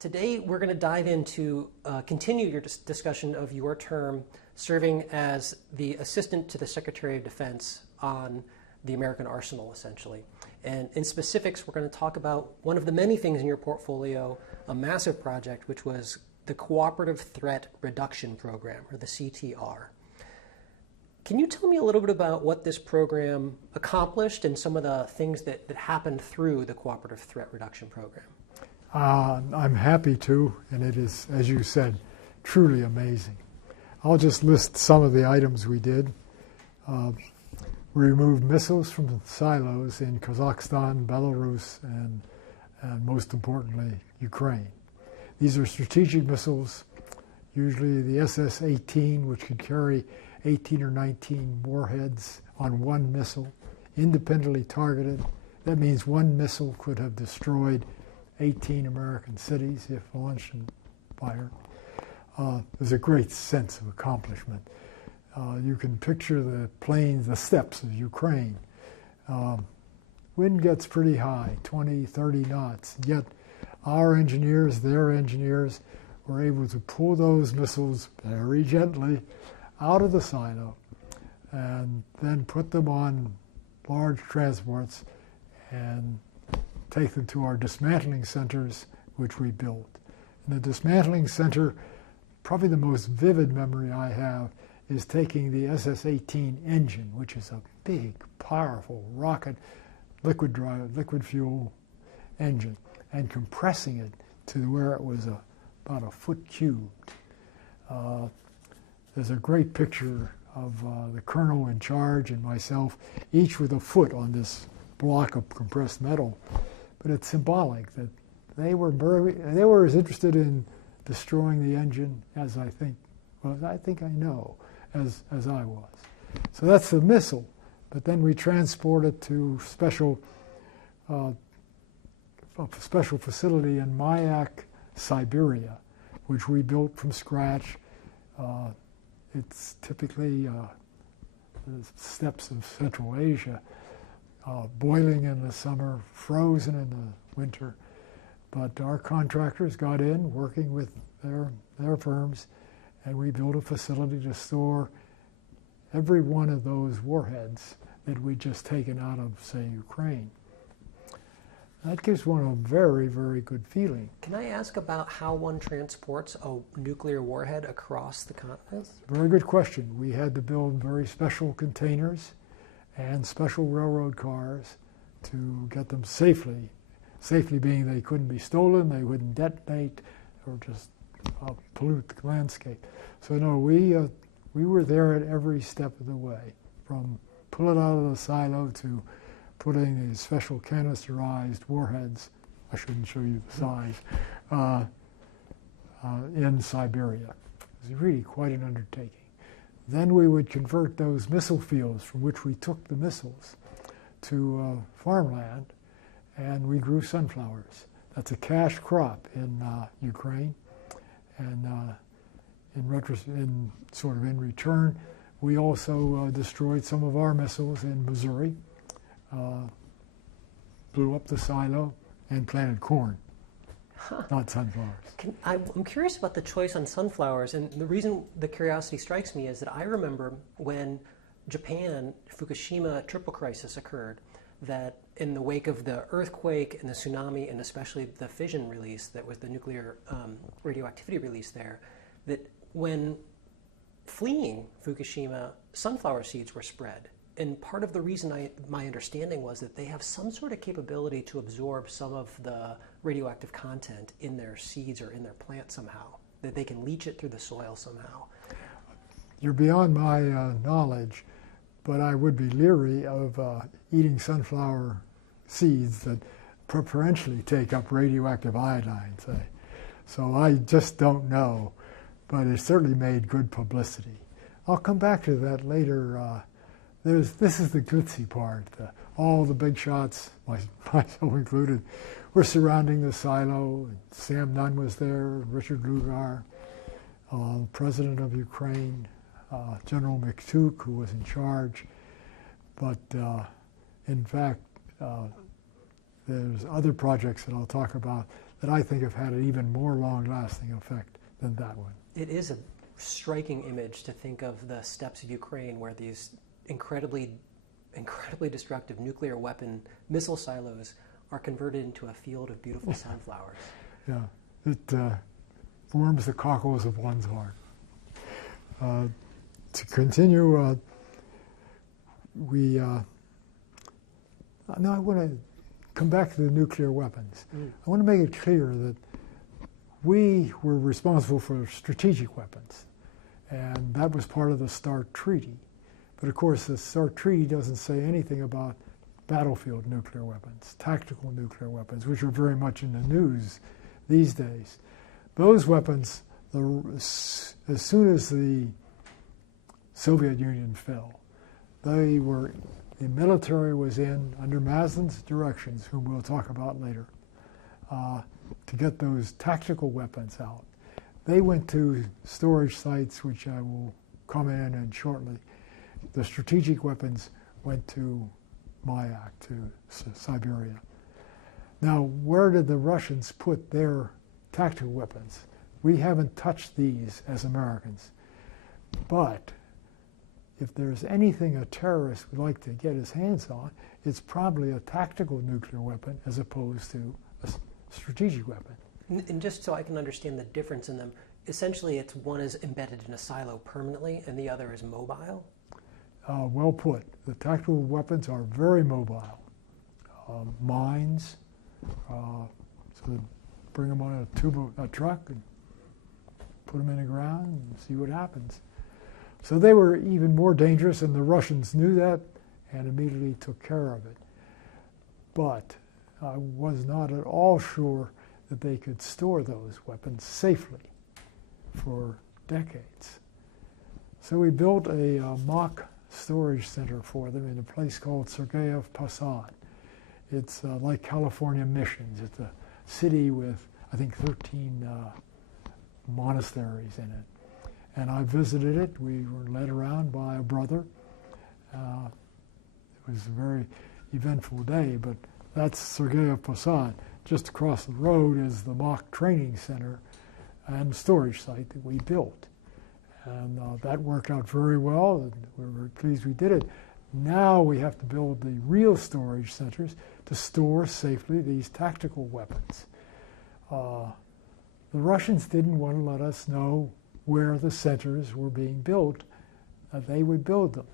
Today we're going to dive into continue your discussion of your term serving as the Assistant to the Secretary of Defense on the American Arsenal, essentially. And in specifics, we're going to talk about one of the many things in your portfolio, a massive project, which was the Cooperative Threat Reduction Program, or the CTR. Can you tell me a little bit about what this program accomplished and some of the things that happened through the Cooperative Threat Reduction Program? I'm happy to, and it is, as you said, truly amazing. I'll just list some of the items we did. We removed missiles from silos in Kazakhstan, Belarus, and most importantly, Ukraine. These are strategic missiles, usually the SS-18, which could carry 18 or 19 warheads on one missile, independently targeted. That means one missile could have destroyed 18 American cities if launched and fired. There's a great sense of accomplishment. You can picture the plains, the steppes of Ukraine. Wind gets pretty high, 20, 30 knots, yet our engineers, their engineers, were able to pull those missiles very gently out of the silo and then put them on large transports and take them to our dismantling centers, which we built. In the dismantling center, probably the most vivid memory I have is taking the SS-18 engine, which is a big, powerful rocket, liquid fuel engine, and compressing it to where it was about a foot cubed. There's a great picture of the colonel in charge and myself, each with a foot on this block of compressed metal. But it's symbolic that they were as interested in destroying the engine as I know as I was. So that's the missile. But then we transport it to a special facility in Mayak, Siberia, which we built from scratch. It's typically the steppes of Central Asia, boiling in the summer, frozen in the winter. But our contractors got in, working with their firms, and we built a facility to store every one of those warheads that we'd just taken out of, say, Ukraine. That gives one a very, very good feeling. Can I ask about how one transports a nuclear warhead across the continent? Very good question. We had to build very special containers and special railroad cars to get them safely. Safely being they couldn't be stolen, they wouldn't detonate, or just pollute the landscape. So no, we were there at every step of the way, from pull it out of the silo to putting these special canisterized warheads, I shouldn't show you the size, in Siberia. It was really quite an undertaking. Then we would convert those missile fields from which we took the missiles to farmland, and we grew sunflowers. That's a cash crop in Ukraine, and in return, we also destroyed some of our missiles in Missouri, blew up the silo, and planted corn, not sunflowers. I'm curious about the choice on sunflowers, and the reason the curiosity strikes me is that I remember when Japan, Fukushima triple crisis occurred, that in the wake of the earthquake and the tsunami, and especially the fission release that was the nuclear radioactivity release there, that when fleeing Fukushima, sunflower seeds were spread. And part of the reason my understanding was that they have some sort of capability to absorb some of the radioactive content in their seeds or in their plant somehow, that they can leach it through the soil somehow. You're beyond my knowledge, but I would be leery of eating sunflower seeds that preferentially take up radioactive iodine, say. So I just don't know, but it certainly made good publicity. I'll come back to that later. This is the glitzy part. All the big shots, myself included, were surrounding the silo. Sam Nunn was there, Richard Lugar, President of Ukraine, General McTuke, who was in charge. But in fact, there's other projects that I'll talk about that I think have had an even more long-lasting effect than that one. It is a striking image to think of the steppes of Ukraine where these incredibly destructive nuclear weapon missile silos are converted into a field of beautiful sunflowers. Yeah, it warms the cockles of one's heart. To continue, I want to come back to the nuclear weapons. I want to make it clear that we were responsible for strategic weapons, and that was part of the START Treaty. But of course, the START Treaty doesn't say anything about battlefield nuclear weapons, tactical nuclear weapons, which are very much in the news these days. Those weapons, as soon as the Soviet Union fell, the military was in, under Maslin's directions, whom we'll talk about later, to get those tactical weapons out. They went to storage sites, which I will comment on shortly. The strategic weapons went to Mayak, to Siberia. Now, where did the Russians put their tactical weapons? We haven't touched these as Americans. But if there's anything a terrorist would like to get his hands on, it's probably a tactical nuclear weapon as opposed to a strategic weapon. And just so I can understand the difference in them, essentially it's one is embedded in a silo permanently and the other is mobile? Well put. The tactical weapons are very mobile. Mines, so bring them on a truck and put them in the ground and see what happens. So they were even more dangerous, and the Russians knew that and immediately took care of it. But I was not at all sure that they could store those weapons safely for decades. So we built a mock storage center for them in a place called Sergeyev Posad. It's like California Missions. It's a city with, I think, 13 monasteries in it. And I visited it. We were led around by a brother. It was a very eventful day, but that's Sergeyev Posad. Just across the road is the mock training center and storage site that we built. And that worked out very well, and we were very pleased we did it. Now we have to build the real storage centers to store safely these tactical weapons. The Russians didn't want to let us know where the centers were being built, that they would build them.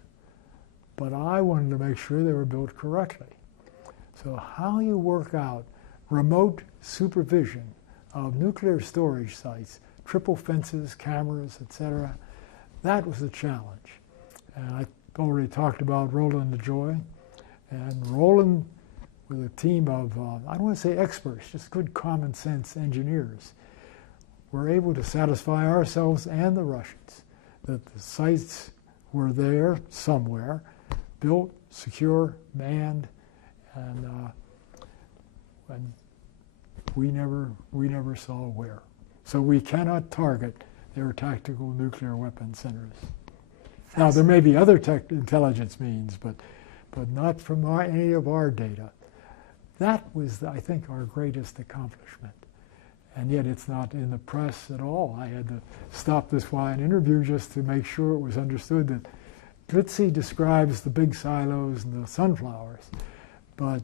But I wanted to make sure they were built correctly. So how you work out remote supervision of nuclear storage sites, triple fences, cameras, etc., that was a challenge. And I already talked about Roland DeJoy. And Roland, with a team of, I don't want to say experts, just good common sense engineers, were able to satisfy ourselves and the Russians that the sites were there somewhere, built, secure, manned, and we never saw where. So we cannot target their tactical nuclear weapon centers. Now there may be other intelligence means, but not from any of our data. That was, I think, our greatest accomplishment. And yet it's not in the press at all. I had to stop this while an interview just to make sure it was understood that Glitzy describes the big silos and the sunflowers, but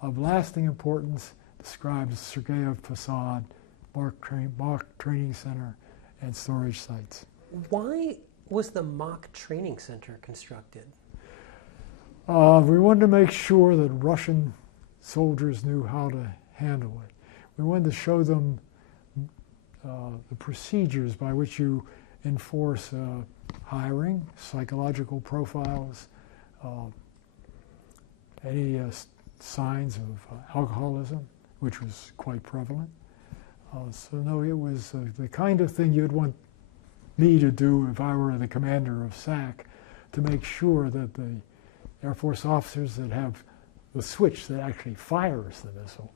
of lasting importance describes Sergeyev Posad, mock training center, and storage sites. Why was the mock training center constructed? We wanted to make sure that Russian soldiers knew how to handle it. We wanted to show them the procedures by which you enforce hiring, psychological profiles, any signs of alcoholism, which was quite prevalent. So no, it was the kind of thing you'd want me to do if I were the commander of SAC, to make sure that the Air Force officers that have the switch that actually fires the missile,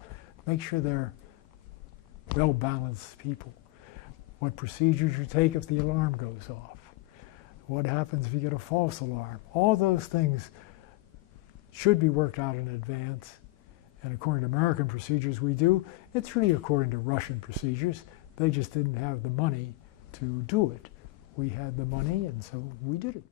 make sure they're well-balanced people. What procedures you take if the alarm goes off. What happens if you get a false alarm. All those things should be worked out in advance, And according to American procedures we do, it's really according to Russian procedures. They just didn't have the money to do it. We had the money, and so we did it.